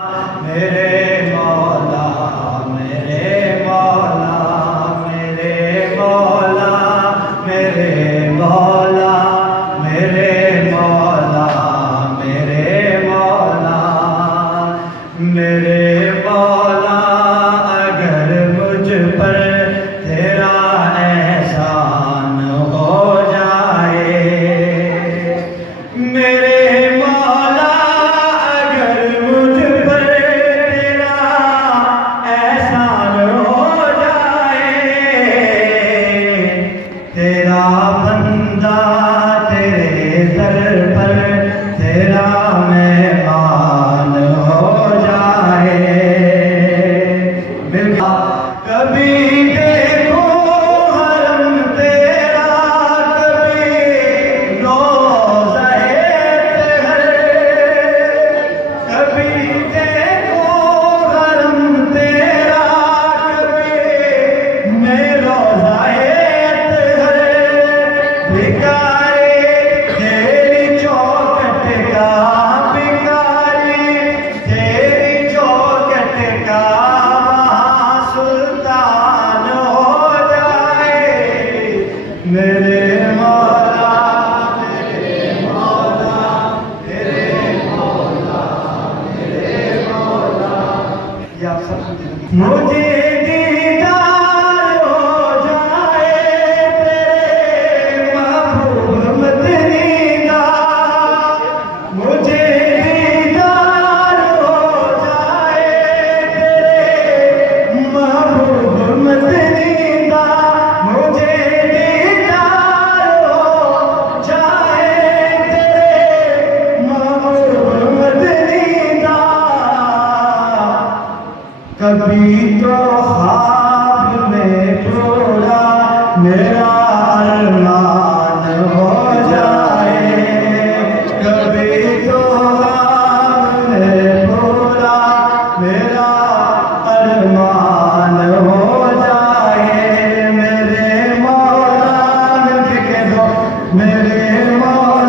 मेरे मौला मेरे मौला मेरे मौला मेरे मौला मेरे मौला मेरे मौला मेरे मौला अगर मुझ पर तेरा एहसान हो जाए मेरे मौला अगर मुझ पर तेरा एहसान हो जाए तेरा बंदा तेरे दर पर तेरा मेहमान हो जाए कभी देखो हरम तेरा कभी रोज़े तहर कभी देखो हरम तेरा कभी मैं रोज़े तहर भिखारी तेरी चौखट का भिखारी तेरी चौखट का सुल्तान हो जाए मेरे मौला मेरे मौला मेरे मौला मेरे मौला। ये आप सब मुझे दीदार हो जाए तेरे महबूब मदनी का मुझे दीदार हो जाए तेरे महबूब मदनी का मुझे दीदार हो जाए तेरे महबूब मदनी का कभी तो ख्वाब में पूरा मेरा अरमान हो जाए कभी तो ख्वाब में पूरा मेरा अरमान हो जाए मेरे मौला मिलके कह दो मेरे मौला